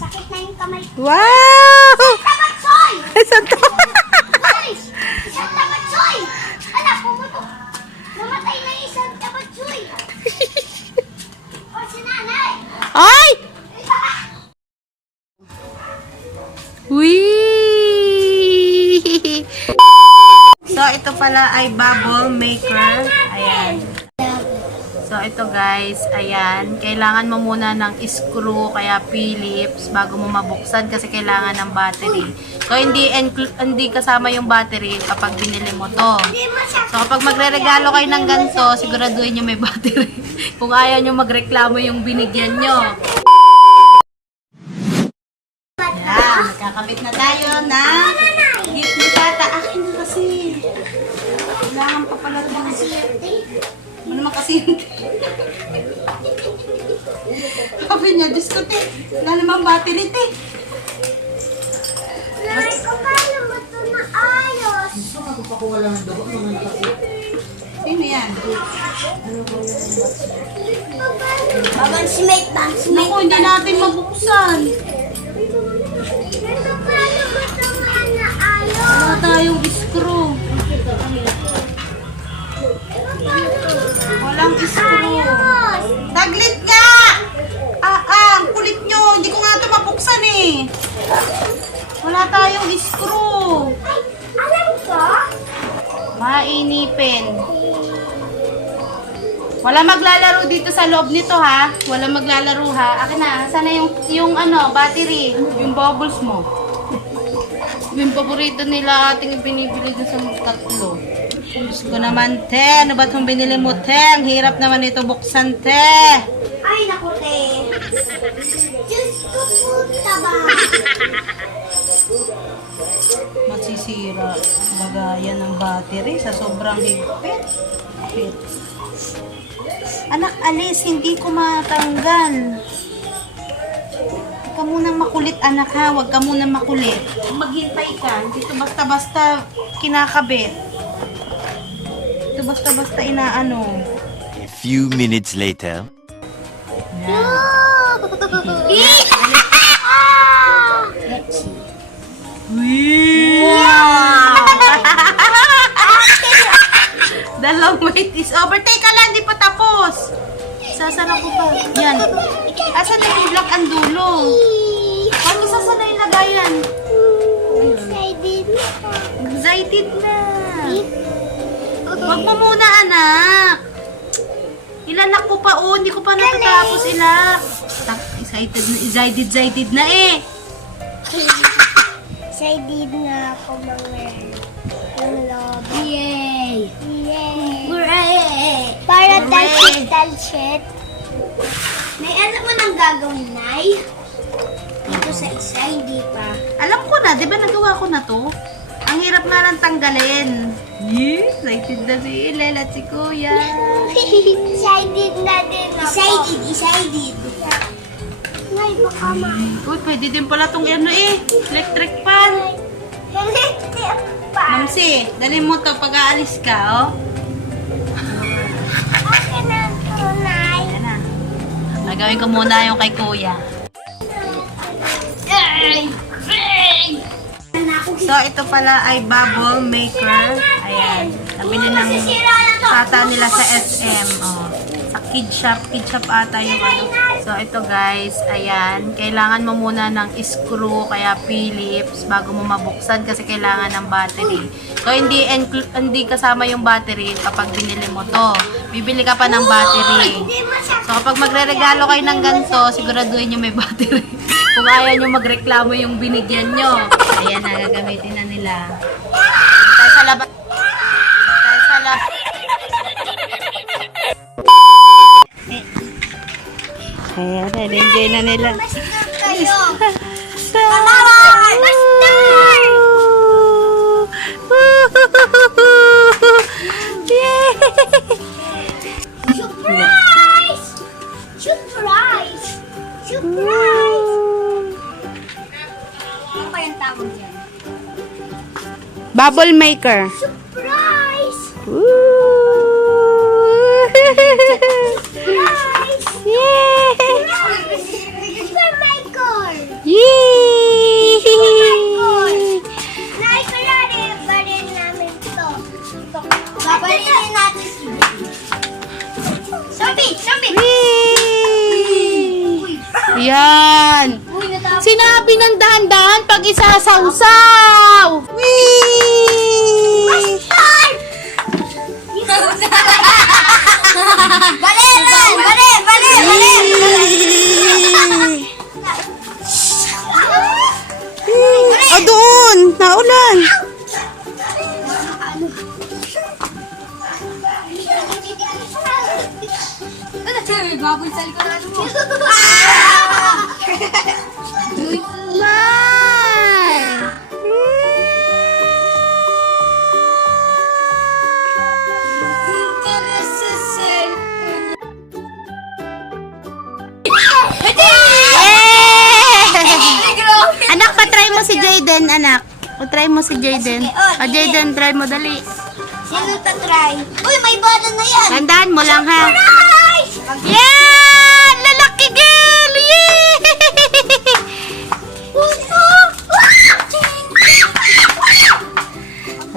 Sakit na yung kamay ko. Wow! Tamatsoy! Isang Guys! Isang tamatsoy! Anak, pumutok. Namatay na yung isang tamatsoy. O, si nanay. Ay! Wee! So, ito pala ay bubble maker. Ayan. So, ito guys, ayan. Kailangan mo muna ng screw, kaya Phillips, bago mo mabuksan kasi kailangan ng battery. So, hindi kasama yung battery kapag binili mo to. So, kapag magre-regalo kayo ng ganito, siguraduhin nyo may battery. Kung ayaw nyo magreklamo yung binigyan nyo. Ayan, magkakabit na tayo na gift ni Tata. Akin na kasi. Kailangan pa pala ito kasi. Ano naman kasi yun? Sabi niya, Diyos ko, te. Wala namang battery, te. Nanay ko, paano mo ito na ayos? Sino yan? Babansimate, Naku, hindi natin mabuksan. Nanay, paano mo ito na ayos? Wala tayong screw. Walang screw. Taglit nga! Ang kulit nyo. Hindi ko nga ito mabuksan eh. Wala tayong screw. Ay, alam ko? Mainipin. Wala maglalaro dito sa loob nito ha. Wala maglalaro ha. Akin na. Sana yung ano, battery. Yung bubbles mo. Yung paborito nila ating binibili dun sa tatlo. Diyos ko naman, te. Ano ba't yung binili mo, te? Ang hirap naman ito buksan, te. Ay, naku, te. Diyos ko, puta ba? Masisira. Bagayan ng battery sa sobrang higpit. Higpit. Anak, alis. Hindi ko matanggal. Huwag ka munang makulit, anak, ha? Huwag ka munang makulit. Maghintay ka. Dito basta-basta kinakabit. Dito basta-basta inaano. A few minutes later. Wow! The long wait is over. Teka lang, di pa tapos. Sasara ko pa. Yan. Asan na yung block ang dulo? Bakit sasara na yung lagayan? Excited na ako. Excited na. Huwag mo muna, anak. Ilalak ko pa, oh. Hindi ko pa natatapos ilak. Excited na eh. Excited na ako mga lobby. Yay! Yay! Hooray! Para talshit. May alam mo nang gagawin, Nay? Dito sa isa, hindi pa. Alam ko na, di ba nagawa ko na to? Ang hirap nga lang tanggalin. Excited na si Ilel at si Kuya. Excited na din ako. Excited. Nay, baka Uy, pwede din pala tong ano eh. Electric fan. Electric pa. Mamsi, dalhin mo to pag aalis ka, oh. Akin na ito, Nay. Ayan na. Nagawin ko muna yung kay Kuya. So, ito pala ay bubble maker. Ayan. Nabili ng tata nila sa SM. Oh. Sa kid shop ata yung ano. So, ito guys, ayan. Kailangan mo muna ng screw, kaya Phillips, bago mo mabuksan kasi kailangan ng battery. So, hindi kasama yung battery kapag binili mo to. Bibili ka pa ng battery. So, kapag magre-regalo kayo ng ganito, siguraduhin nyo may battery. Kung ayaw nyo magreklamo yung binigyan nyo. Ayan na, gagamitin na nila. Tayo sa labas. Tayo sa labas. Ayan, enjoy na nila. Master kayo. Surprise! Surprise! Surprise! Ano pa yung tawag dyan? Bubble maker. Surprise! Surprise! Surprise! Yeah! Super Michael! Yeah! Yan. Uy, natapos. Sinabi ng dahan-dahan pag isasawsaw. Whee! Baliran! Bali! Ah, doon. Naulan. Baboy sa likuran mo. Anak, patry mo si Jayden, anak. Patry mo si Jayden. Ah, Jayden, try mo, dali. Sino tatry? Uy, may bala na yan! Tandaan mo lang, ha? Try! Yan! Lalaki girl! Yay!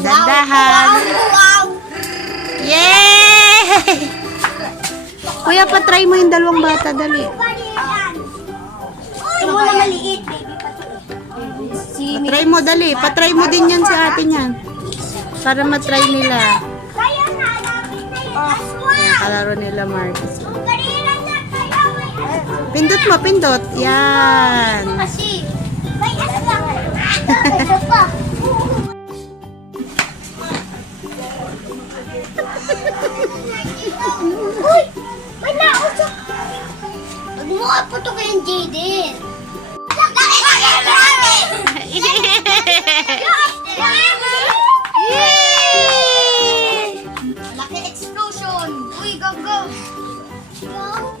Dandahan. Wow! Yay! Kuya, patry mo yung dalawang bata, dali. Ito muna maliit, baby. Patry mo, dali. Patry mo din yan sa atin yan. Para matry nila. Kaya na, namin na yung aswa! Kaya kalaro nila, Marcos. Kanina na kaya may aswa. Pindot mo, pindot. Yan. Kasi, may aswa. Ito pa. Uy! May nausok! Huwag mo kaputo kayong Jaden. Laki explosion! Uy, go, go! Go!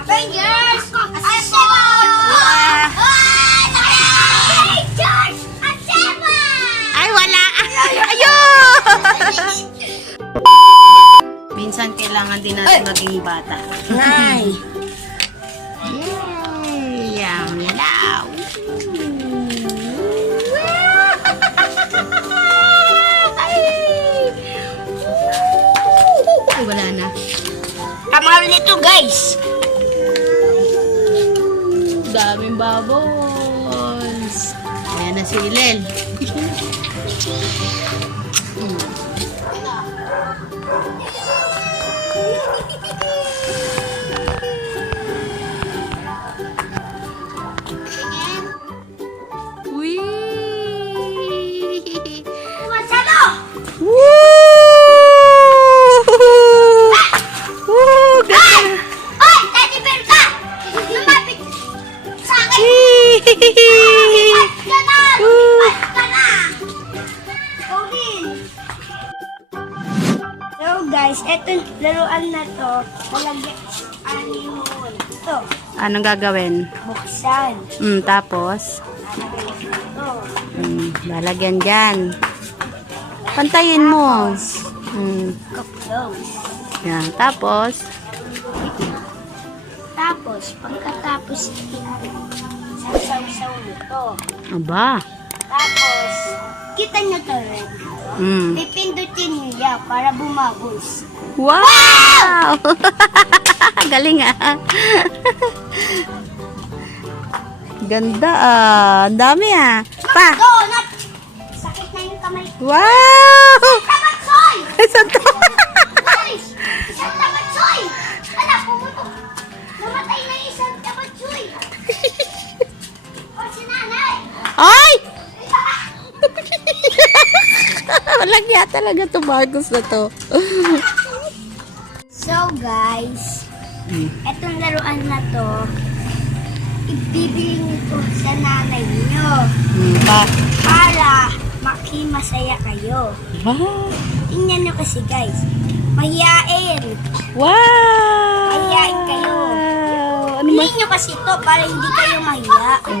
Avengers! Assemble! Avengers! Assemble! Ay, wala. Ayun! Minsan kailangan din natin maging bata. Ay! Yay! Yum, yalaw. Ay, wala na. Kamahal nito, guys! Daming bubbles. Ayan na si Ilel. Whee! Masalo! Woo! Woo! Ganda! Ay! Teddy bear ka! Lumapit sa akin! Ganon! Ay, ka na! Gawin! So guys, eto laruan na to. Talagyan mo ito. Anong gagawin? Buksan. Tapos? Ito. Lalagyan dyan. Pantayin mo. Close. Yan. Tapos? Tapos, pagkatapos sasaw-saw nito. Aba. Tapos, kita nyo to rin. Pipindutin nyo yan para bumagos. Wow! Galing ah. Ganda ah. Ang dami ah. Pa! Donut! Sakit na yung kamay. Wow! Tamatsoy! Isang to. Guys! Isang tamatsoy! Ala, pumutok. Namatay na yung isang tamatsoy. O, si nanay. Ay! Walang niya talaga to Marcos na to. So, guys, etong laruan na to, ibibili nito sa nanay nyo para makimasaya kayo. Wow! Tingnan nyo kasi, guys. Mahiyain. Wow! Mahiyain kayo. Ano Bili nyo kasi to para hindi kayo mahiya. Ang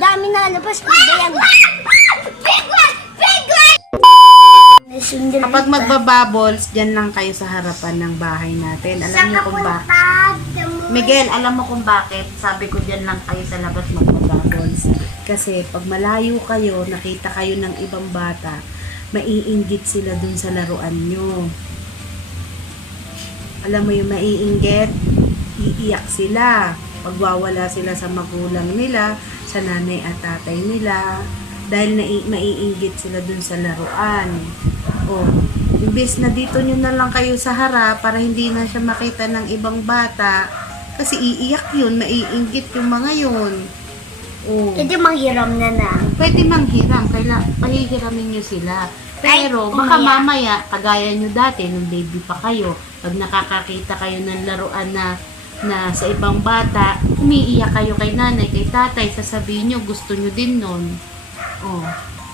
dami na labas. Ano yan? Big one! Big one! Kapag magbabubbles, dyan lang kayo sa harapan ng bahay natin. Alam niyo kung bakit? Miguel, alam mo kung bakit? Sabi ko dyan lang kayo sa labas magbabubbles. Kasi pag malayo kayo, nakita kayo ng ibang bata, maiinggit sila dun sa laruan nyo. alam mo yung maiinggit, iiyak sila. Pagwawala sila sa magulang nila, sa nanay at tatay nila, dahil maiinggit sila dun sa laruan. O, imbes na dito nyo na lang kayo sa harap para hindi na siya makita ng ibang bata, kasi iiyak yun, maiinggit yung mga yun. O, Pwede manghiram na na. pwede manghiram, pahihiramin nyo sila. Pero Ay, baka umiyak. mamaya, kagaya nyo dati, nung baby pa kayo, pag nakakakita kayo ng laruan na sa ibang bata, umiiyak kayo kay nanay, kay tatay, sasabihin nyo, gusto nyo din nun. Oh.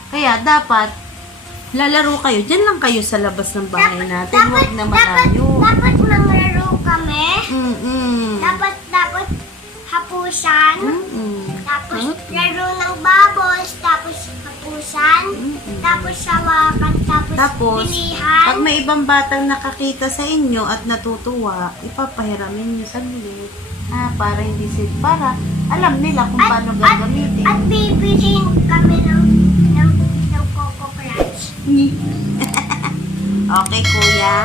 Kaya dapat, lalaro kayo, dyan lang kayo sa labas ng bahay natin, huwag na malayo. Dapat manglaro kami. Mm-mm. Dapat hapusan. Mm-mm. Tapos laro ng bubbles. Tapos hapusan. Tapos sawakan. Tapos Pag pilihan. may ibang batang nakakita sa inyo at natutuwa, ipapahiramin nyo saglit. Para hindi sila, para alam nila kung paano gagamitin. At bibilin kami ng Coco Crunch. Okay, kuya.